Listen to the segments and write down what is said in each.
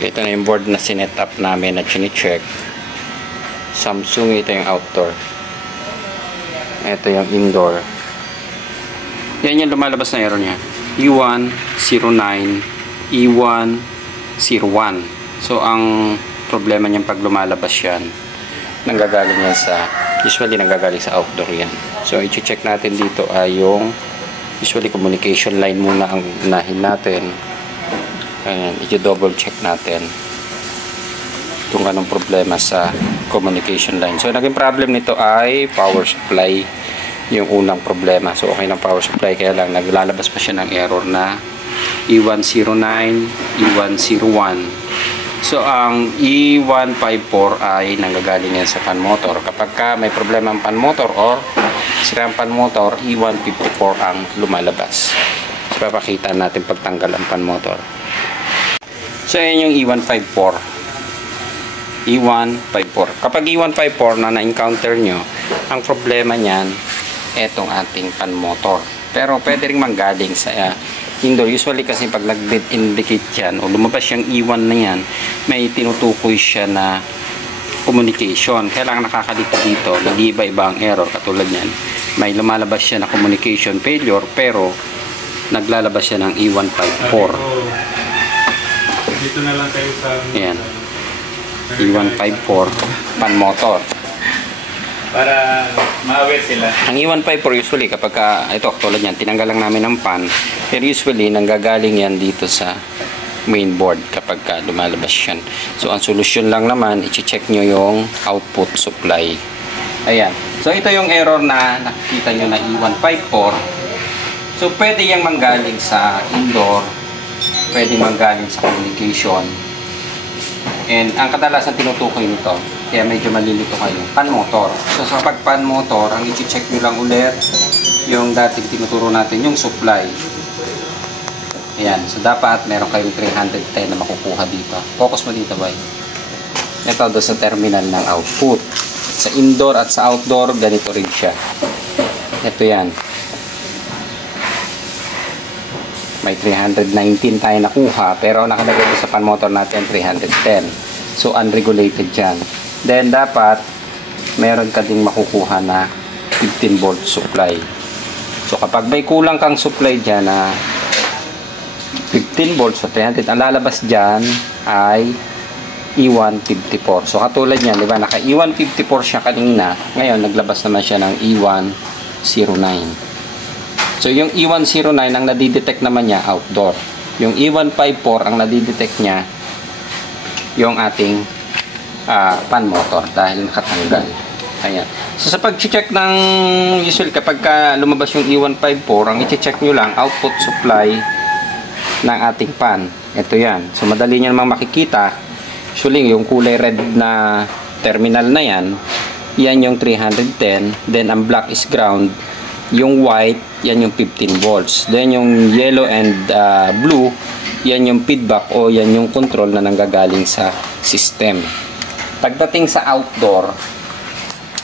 Ito na yung board na sinet up namin at chine-check. Samsung, ito yung outdoor. Ito yung indoor. Yan yung lumalabas na error niya. E109, E101. So, ang problema niyan pag lumalabas yan, nanggagaling yan sa, usually nanggagaling sa outdoor yan. So, i-check natin dito ay yung, usually communication line muna ang unahin natin. Ayan, i-double check natin kung anong problema sa communication line. So, naging problem nito ay power supply, yung unang problema. So, okay ng power supply, kaya lang naglalabas pa siya ng error na E109, E101. So, ang E154 ay nanggagaling yan sa fan motor. Kapag ka may problema ang fan motor or sira ang fan motor, E154 ang lumalabas. So, papakita natin pagtanggal ang fan motor. So, ayan yung E154. E154. Kapag E154 na na-encounter nyo, ang problema niyan, etong ating fan motor. Pero pwede rin manggaling sa indoor. Usually kasi pag nag-dead indicate yan o lumabas yung E1 na yan, may tinutukoy siya na communication. Kailangan nakakalito dito, nag-iba-iba ang error. Katulad yan, may lumalabas siya na communication failure, pero naglalabas siya ng E154. Dito na lang kayo sa yan, E154 fan motor. Para ma-aware sila. Ang E154 usually kapag ito tulad yan, tinanggal lang namin ng pan, pero usually nanggagaling yan dito sa mainboard kapag lumalabas yan. So ang solusyon lang naman, i-check nyo yung output supply. Ayan, so ito yung error na nakikita nyo na E154. So pwede yung manggaling sa indoor, pwede manggaling sa communication, and ang kadalasan tinutukoy nito, kaya medyo malilito kayo, fan motor. So sa pag fan motor, ang i-check nyo lang ulit yung dating tinuturo natin, yung supply. Ayan, so dapat meron kayong 310 na makukuha dito. Focus mo dito, boy. Ito doon sa terminal ng output. Sa indoor at sa outdoor, ganito rin siya. Ito yan. May 319 tayo nakuha, pero nakalagay sa fan motor natin 310. So unregulated yan. Then dapat meron ka ding makukuha na 15 volt supply. So kapag may kulang kang supply dyan na 15 volts, so 300, ang lalabas dyan ay E154. So katulad yan, di ba? Naka E154 siya kanina. Ngayon naglabas naman siya ng E109. So yung E109 ang nadidetect naman niya outdoor. Yung E154 ang nadidetect niya yung ating fan motor dahil nakatanggal. Ayan. So sa pag-check ng usually kapag lumabas yung E154, ang i-check nyo lang output supply ng ating fan. Ito yan. So madali nyo namang makikita. Usually yung kulay red na terminal na yan, yan yung 310. Then ang black is ground. Yung white, yan yung 15 volts. Then yung yellow and blue, yan yung feedback o yan yung control na nanggagaling sa system. Pagdating sa outdoor,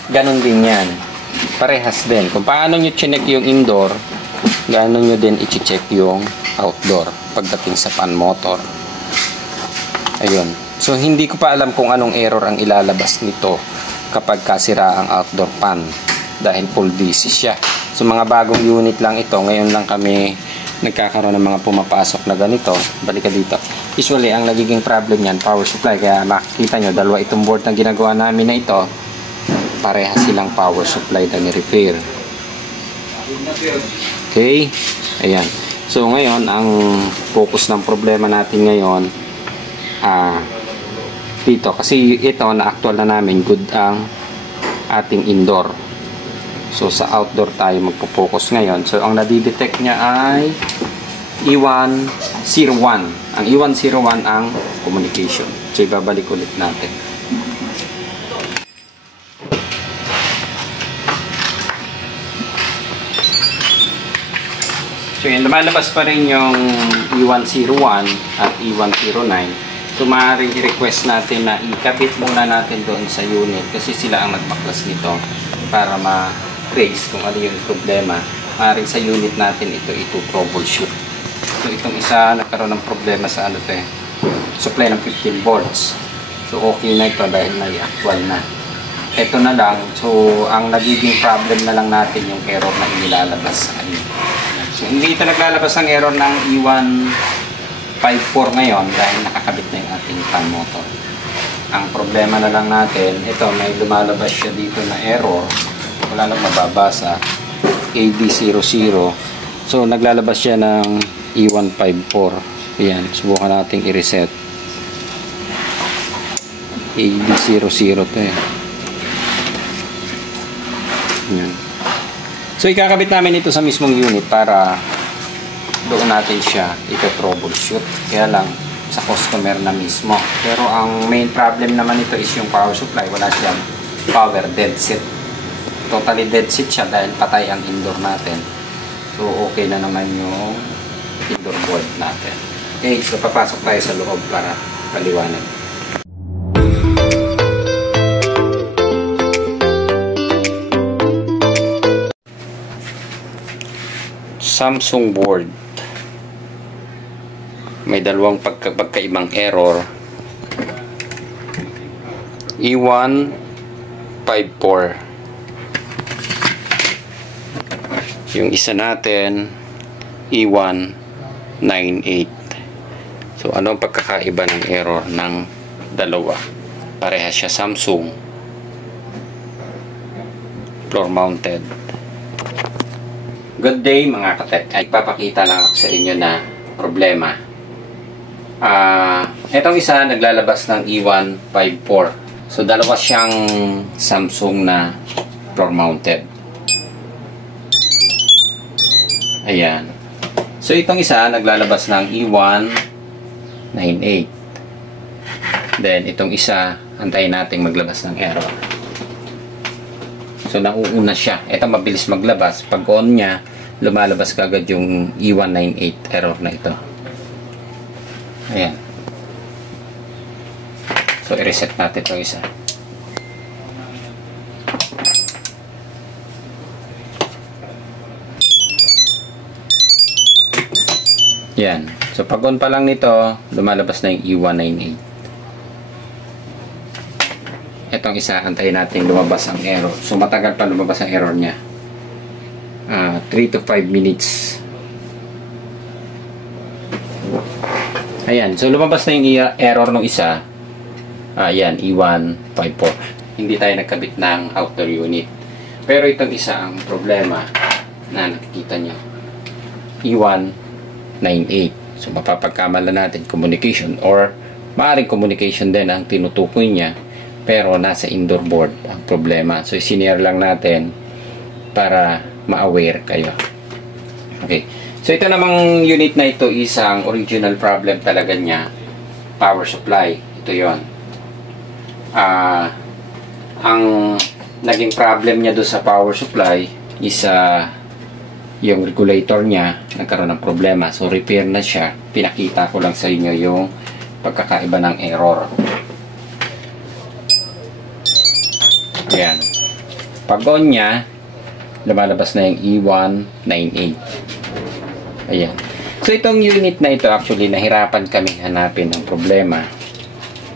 ganun din yan. Parehas din. Kung paano nyo chinek yung indoor, ganun nyo din i-check yung outdoor pagdating sa fan motor. Ayun. So, hindi ko pa alam kung anong error ang ilalabas nito kapag kasira ang outdoor fan dahil full DC siya. So, mga bagong unit lang ito. Ngayon lang kami nagkakaroon ng mga pumapasok na ganito. Balik ka dito. Usually, ang nagiging problem yan, power supply. Kaya makikita nyo, dalawa itong board na ginagawa namin na ito, pareha silang power supply na ni-repair. Okay? Ayan. So, ngayon, ang focus ng problema natin ngayon, dito. Kasi ito, na-actual na namin, good ang ating indoor. So, sa outdoor tayo magpo-focus ngayon. So, ang nadidetect niya ay E101. Ang E101 ang communication. So, ibabalik ulit natin. So, yan. Lumalabas pa rin yung E101 at E109. So, maaaring i-request natin na ikabit muna natin doon sa unit kasi sila ang nagbaklas nito para ma-trace kung ano yung problema. Maaaring sa unit natin ito troubleshoot. So, itong isa nagkaroon ng problema sa ano to supply ng 15 volts. So okay na ito dahil may actual na. Ito na lang. So ang nagiging problem na lang natin yung error na inilalabas sa kanya. So hindi ito naglalabas ng error ng E154 ngayon dahil nakakabit na yung ating fan motor. Ang problema na lang natin, ito may lumalabas siya dito na error. Wala lang mababasa. AB00. So naglalabas siya ng E154. Ayan, subukan natin i-reset. AB00 to eh. Ayan. So ikakabit namin ito sa mismong unit para doon natin siya ito-troubleshoot. Kaya lang sa customer na mismo. Pero ang main problem naman ito is yung power supply. Wala siyang power dead set. Totally dead set siya dahil patay ang indoor natin. So okay na naman yung indoor board natin. Okay, so papasok tayo sa loob para paliwanag. Samsung board. May dalawang pagkaibang error. E154. Yung isa natin E198. So ano ang pagkakaiba ng error ng dalawa? Parehas siya Samsung floor mounted. Good day mga katek. Ay papakita lang ako sa inyo na problema. Etong isa naglalabas ng E154. So dalawa siyang Samsung na floor mounted. Ayan. So itong isa naglalabas ng E198. Then itong isa antayin nating maglabas ng error. So nauuna siya. Ito mabilis maglabas. Pag on niya, lumalabas kagad yung E198 error na ito. Ayan. So i-reset natin itong isa. Yan. So pag on pa lang nito, lumalabas na yung E198. Itong isa, antayin natin lumabas ang error. So matagal pa lumabas ang error niya. 3 to 5 minutes. Ayan. So lumabas na yung error ng isa. Ayan, E154. Hindi tayo nagkabit ng outer unit. Pero itong isa ang problema na nakikita nyo. E198. So mapapagkamala natin communication or maaaring communication din ang tinutukoy niya. Pero nasa indoor board ang problema. So sinare lang natin para ma-aware kayo. Okay. So ito namang unit na ito isang original problem talaga niya. Power supply. Ito yon. Ang naging problem niya doon sa power supply is yung regulator niya nagkaroon ng problema. So repair na siya. Pinakita ko lang sa inyo yung pagkakaiba ng error. Ayan. Pag on niya, lumalabas na yung E198. Ayan. So itong unit na ito actually nahirapan kami hanapin ng problema.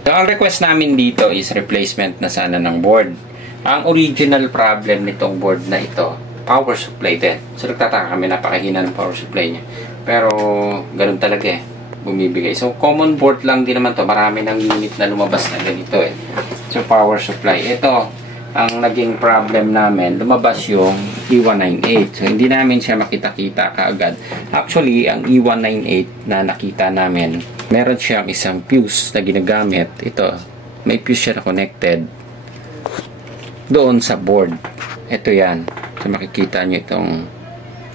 So ang request namin dito is replacement na sana ng board. Ang original problem nitong board na ito, power supply din. So nagtataka kami, napakahina ng power supply niya. Pero ganun talaga eh, bumibigay. So common board lang din naman to. Marami ng unit na lumabas na ganito eh. So power supply. Ito, ang naging problem namin, lumabas yung E198. So hindi namin siya makita-kita kaagad. Actually, ang E198 na nakita namin, meron siyang isang fuse na ginagamit. Ito, may fuse siya na connected doon sa board. Ito yan. So makikita nyo itong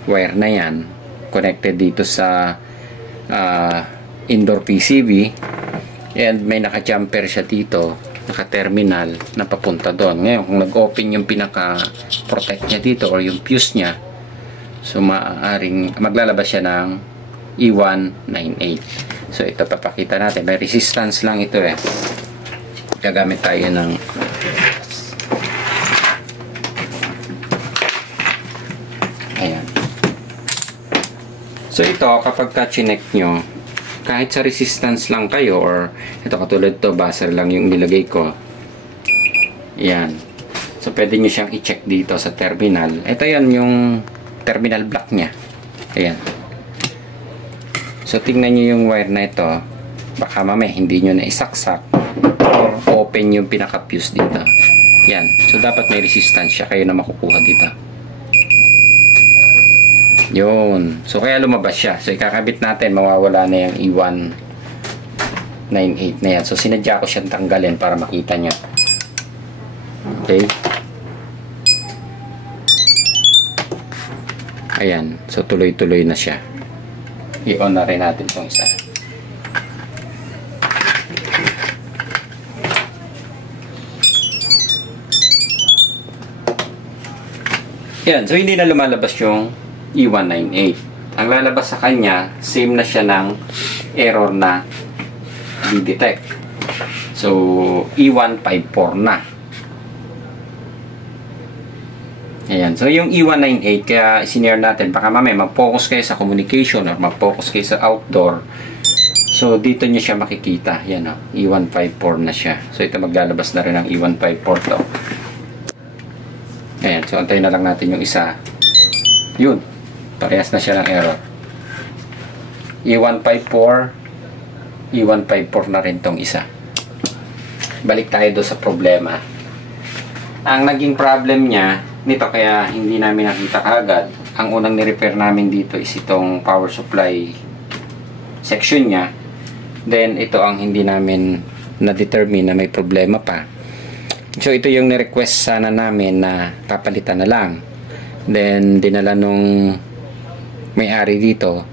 wire na yan. Connected dito sa indoor PCB. And may naka-jumper siya dito. Naka-terminal na papunta doon. Ngayon, kung nag-open yung pinaka-protect niya dito or yung fuse niya, so maaaring maglalabas siya ng E198. So ito papakita natin. May resistance lang ito eh. Gagamit tayo ng ayan. So ito kapag ka-chinek nyo, kahit sa resistance lang kayo, or ito katulad to, buzzer lang yung nilagay ko. Yan. So, pwede nyo siyang i-check dito sa terminal. Ito yan yung terminal block niya. Ayan. So, tingnan nyo yung wire na ito. Baka mamaya hindi nyo na isaksak or open yung pinaka-fuse dito. Yan. So, dapat may resistance siya kayo na makukuha dito. Yun. So, kaya lumabas siya. So, ikakabit natin. Mawawala na yung E198 na yan. So, sinadya ko siyang tanggalin para makita nyo. Okay. Ayan. So, tuloy-tuloy na siya. I-on na rin natin itong isa. Yan. So, hindi na lumalabas yung E198. Ang lalabas sa kanya, same na siya ng error na di-detect. So, E154 na. Ayan. So, yung E198, kaya sinare natin, baka mamaya mag-focus kayo sa communication or mag-focus kayo sa outdoor. So, dito nyo siya makikita. Yan o. E154 na siya. So, ito maglalabas na rin ang E154 to. Ayan. So, antayin na lang natin yung isa. Yun. Parehas na siya ng error. E154. E154 na rin tong isa. Balik tayo doon sa problema. Ang naging problem niya, nito kaya hindi namin nakita kaagad. Ang unang ni-repair namin dito is itong power supply section niya. Then, ito ang hindi namin na-determine na may problema pa. So, ito yung ni-request sana namin na papalitan na lang. Then, dinala nung may-ari dito.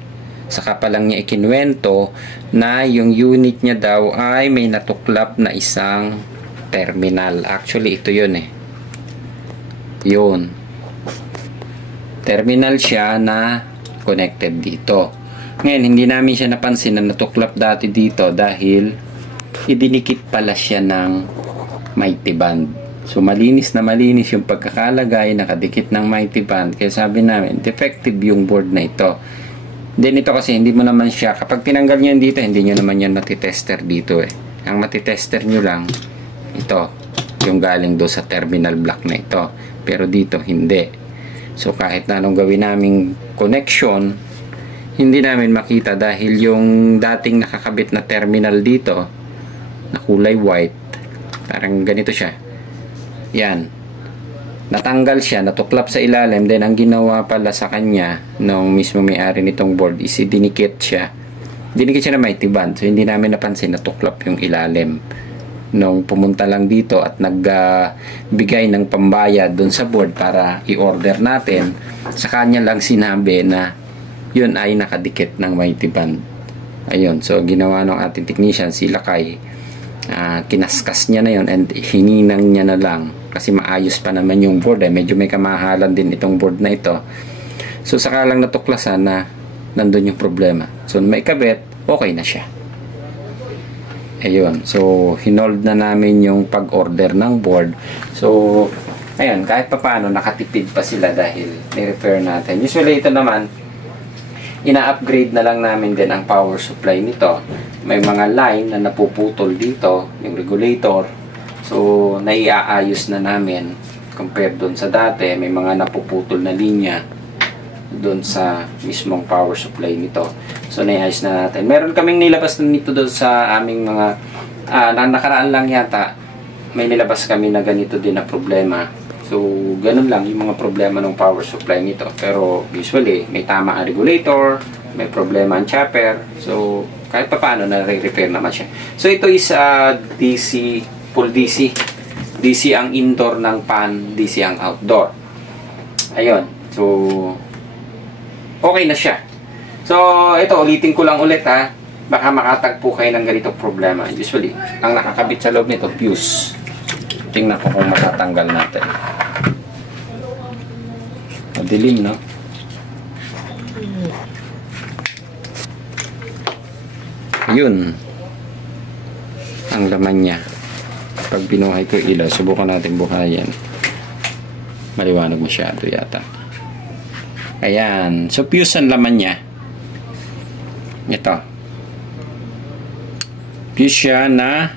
Saka pa lang niya ikinuwento na yung unit niya daw ay may natuklap na isang terminal. Actually, ito yun eh. Yun. Terminal siya na connected dito. Ngayon, hindi namin siya napansin na natuklap dati dito dahil idinikit pala siya ng mighty band. So, malinis na malinis yung pagkakalagay, nakadikit ng mighty band. Kaya sabi namin, defective yung board na ito. Then, ito kasi hindi mo naman siya, kapag tinanggal nyo dito, hindi nyo naman yan matitester dito eh. Ang matitester nyo lang, ito, yung galing do sa terminal block na ito. Pero dito, hindi. So, kahit na anong gawin naming connection, hindi namin makita dahil yung dating nakakabit na terminal dito, na kulay white, parang ganito siya. Yan. Natanggal siya, natuklap sa ilalim, then ang ginawa pala sa kanya, nung mismo may-ari nitong board, is dinikit siya. Dinikit siya na mighty band. So, hindi namin napansin na tuklap yung ilalim. Nung pumunta lang dito at nagbigay ng pambayad doon sa board para i-order natin, sa kanya lang sinabi na yun ay nakadikit ng mighty band. Ayun, so ginawa ng ating technician, si Lakay, kinaskas niya na yun and hininang niya na lang kasi maayos pa naman yung board eh. Medyo may kamahalan din itong board na ito. So saka lang natuklasan na nandun yung problema. So may kabit, okay na siya. Ayun. So, hinold na namin yung pag-order ng board. So, ayun, kahit pa paano, nakatipid pa sila dahil ni-repair natin. Usually, ito naman, ina-upgrade na lang namin din ang power supply nito. May mga line na napuputol dito, yung regulator. So, naiaayos na namin compared doon sa dati. May mga napuputol na linya doon sa mismong power supply nito. So, naiayos na natin. Meron kaming nilabas na nito doon sa aming mga nakaraan lang yata. May nilabas kami na ganito din na problema. So, ganun lang yung mga problema ng power supply nito. Pero, usually, may tama ang regulator, may problema ang chopper. So, kahit pa paano, na-repair naman siya. So, ito is DC, full DC. DC ang indoor ng pan, DC ang outdoor. Ayun. So, okay na siya. So, ito, ulitin ko lang ulit ha. Baka makatagpo kayo ng ganitong problema. Usually, ang nakakabit sa loob nito, fuse. Tingnan ko kung matatanggal natin. Madilim, no? Yun. Ang laman niya. Pag binuhay ko ilaw, subukan natin buhayin. Maliwanag masyado yata. Ayan. So, fuse ang laman niya. Ito. fuse siya na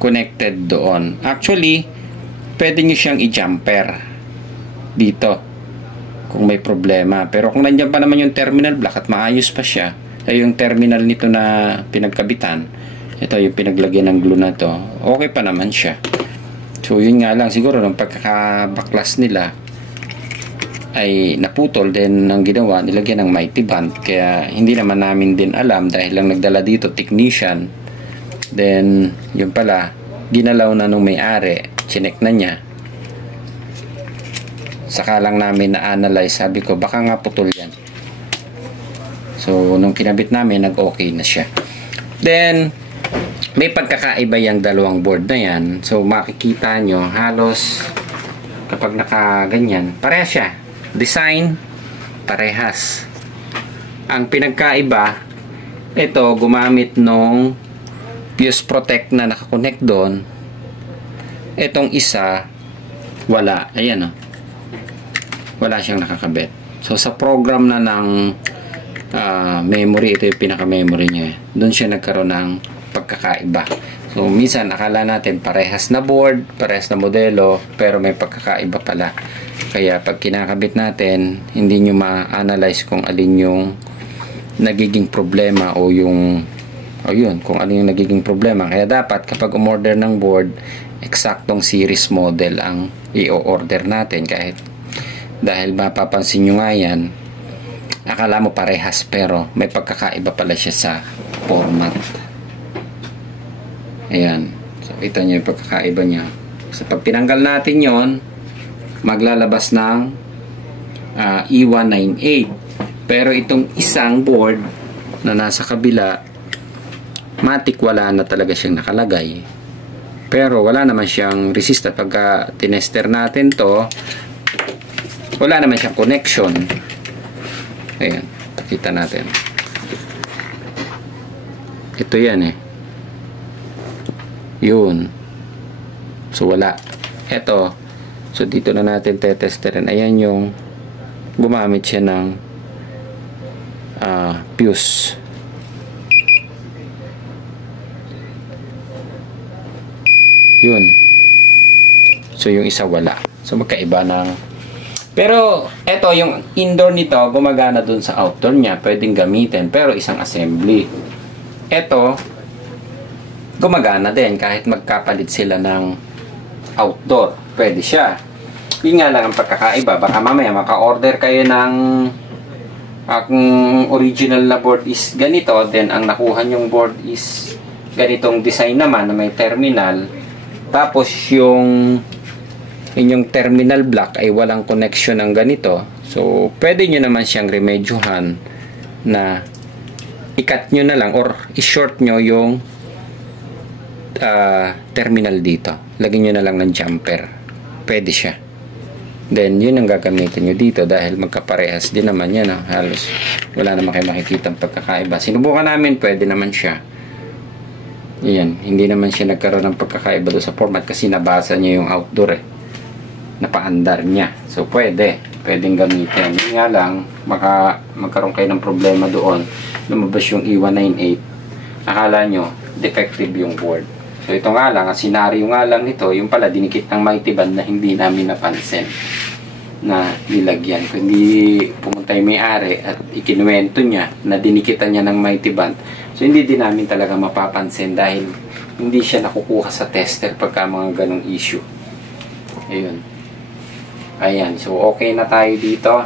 connected doon. Actually, pwede nyo siyang i-jumper dito kung may problema. Pero kung nandiyan pa naman yung terminal block at maayos pa siya, ay yung terminal nito na pinagkabitan, ito yung pinaglagyan ng glue na to, okay pa naman siya. So yun nga lang, siguro nung pagkakabaklas nila ay naputol, then ang ginawa, nilagyan ng mighty band. Kaya hindi naman namin din alam dahil lang nagdala dito technician. Then yun pala, ginalaw na nung may-ari, chinek na niya. Saka lang namin na-analyze, sabi ko baka nga putol yan. So nung kinabit namin, nag-okay na siya. Then may pagkakaiba yung dalawang board na yan. So makikita nyo halos kapag nakaganyan, parehas siya. Design, parehas. Ang pinagkaiba, ito gumamit nung fuse protect na nakakonect doon. Itong isa, wala. Ayan o. Wala siyang nakakabit. So sa program na ng memory, ito yung pinaka-memory niya. Doon siya nagkaroon ng pagkakaiba. So minsan akala natin parehas na board, parehas na modelo, pero may pagkakaiba pala. Kaya pag kinakabit natin, hindi nyo ma-analyze kung alin yung nagiging problema o yung kung alin yung nagiging problema. Kaya dapat kapag umorder ng board, eksaktong series model ang i-order natin. Kahit dahil mapapansin nyo nga yan, akala mo parehas pero may pagkakaiba pala siya sa format. Ayan. So kita nyo yung pagkakaiba niya. So pag tinanggal natin yon, maglalabas ng E198. Pero itong isang board na nasa kabila, matik wala na talaga siyang nakalagay. Pero wala naman siyang resistor. Pagka tinester natin to, wala naman siyang connection. Ayan, pakita natin. Ito yan eh. Yun. So wala. Ito. So dito na natin tetesterin. Ayan yung gumamit siya ng fuse. Yun. So yung isa wala. So magkaiba ng. Pero eto yung indoor nito gumagana dun sa outdoor niya. Pwedeng gamitin pero isang assembly. Eto gumagana din kahit magkapalit sila ng outdoor. Pwede siya. Yun nga lang ang pagkakaiba. Baka mamaya maka-order kayo ng kung original na board is ganito, then ang nakuha nyong board is ganitong design naman na may terminal. Tapos yung inyong terminal block ay walang connection ng ganito. So pwede nyo naman siyang remedyohan na i-cut nyo na lang or i-short nyo yung terminal dito. Lagyan nyo na lang ng jumper. Pwede siya. Then yun ang gagamitin nyo dito dahil magkaparehas din naman yan. Halos wala naman kayo makikita ang pagkakaiba. Sinubukan namin, pwede naman siya. Yan, hindi naman siya nagkaroon ng pagkakaiba doon sa format kasi nabasa niya yung outdoor eh. Napaandar niya. So pwedeng gamitin. Yun nga lang, magkaroon kayo ng problema doon. Lumabas yung E198. Akala nyo defective yung board. So ito nga lang, ang senaryo nga lang nito, yung pala dinikit ng mighty band na hindi namin napansin na nilagyan. Kung hindi pumunta yung may-ari at ikinuwento niya na dinikitan niya ng mighty band, so hindi din namin talaga mapapansin dahil hindi siya nakukuha sa tester pagka mga ganong issue. Ayun. Ayan. So okay na tayo dito.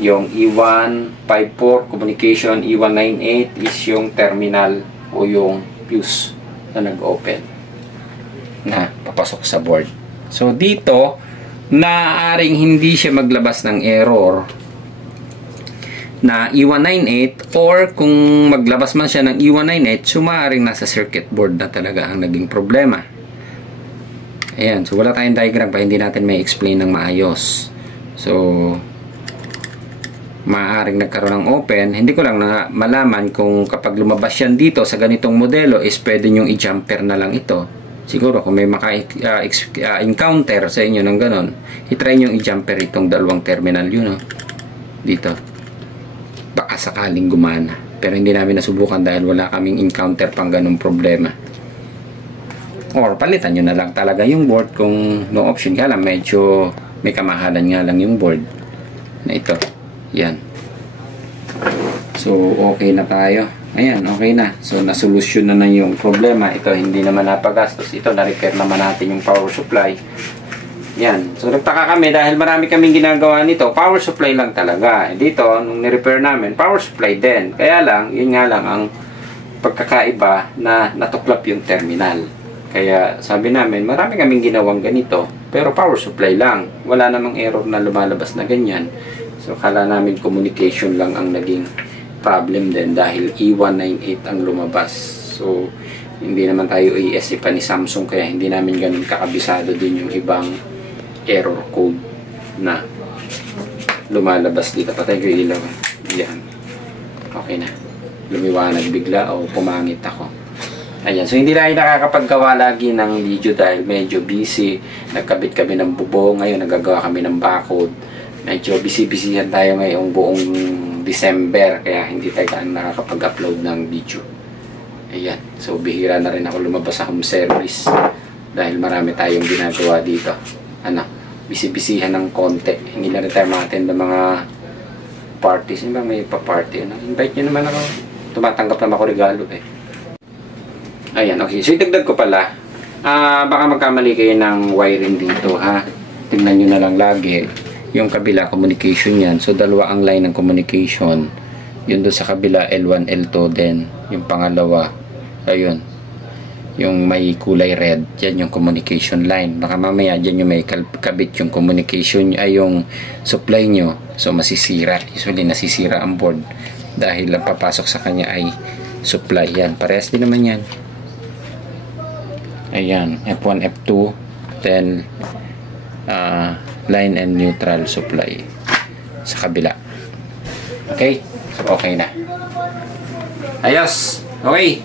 Yung E154 communication, E198 is yung terminal o yung fuse na nag-open na papasok sa board. So dito naaaring hindi siya maglabas ng error na E198 or kung maglabas man siya ng E198, so maaaring nasa circuit board na talaga ang naging problema. Ayan, so wala tayong diagram pa, hindi natin may explain ng maayos. So maaaring nagkaroon ng open. Hindi ko lang na malaman kung kapag lumabas yan dito sa ganitong modelo is pwede nyong i-jumper na lang ito. Siguro kung may maka-encounter sa inyo ng ganon, i-try nyong i-jumper itong dalawang terminal yun, no? Dito. Baka sakaling gumana. Pero hindi namin nasubukan dahil wala kaming encounter pang ganong problema. Or palitan nyo na lang talaga yung board kung no option ka lang. Medyo may kamahalan nga lang yung board na ito. Yan. So, okay na tayo. Ayan, okay na. So, nasolusyon na yung problema. Ito, hindi naman napagastos. Ito, na-repair naman natin yung power supply. Yan. So, nagtaka kami dahil marami kaming ginagawa nito. Power supply lang talaga. Dito, nung ni-repair namin, power supply din. Kaya lang, yun nga lang ang pagkakaiba na natuklap yung terminal. Kaya, sabi namin, marami kaming ginawang ganito. Pero power supply lang. Wala namang error na lumalabas na ganyan. So, kala namin communication lang ang naging problem din dahil E198 ang lumabas. So, hindi naman tayo ESE pa ni Samsung kaya hindi namin ganun kakabisado din yung ibang error code na lumalabas dito. Patay ko yung ilaw. Yan. Okay na. Lumiwanag bigla o pumangit ako. Ayan. So, hindi tayo nakakapaggawa lagi ng video dahil medyo busy. Nagkabit kami ng bubong. Ngayon, nagagawa kami ng barcode. Medyo busy-busyhan tayo ngayong buong December kaya hindi tayo nakakapag-upload ng video. Ayan. So, bihira na rin ako lumabas sa home service dahil marami tayong ginagawa dito. Ano? Busy-busyhan ng konti. Hindi na rin tayo ma-attend ng mga parties. Hindi ba may pa-party? Ano? Invite nyo naman ako. Tumatanggap naman ako regalo eh. Ayan. Okay. So, idagdag ko pala. Baka magkamali kayo ng wiring dito ha. Tingnan nyo na lang lagi. Yung kabila communication yan. So, dalawa ang line ng communication. Yun doon sa kabila, L1, L2 din. Yung pangalawa, ayun. Yung may kulay red, yan yung communication line. Baka mamaya dyan yung may kabit yung communication, ay yung supply nyo. So, masisira. Usually, nasisira ang board. Dahil ang papasok sa kanya ay supply. Yan. Parehas din naman yan. Ayan. F1, F2. Then, line and neutral supply sa kabila. Okay? So, okay na. Ayos! Okay!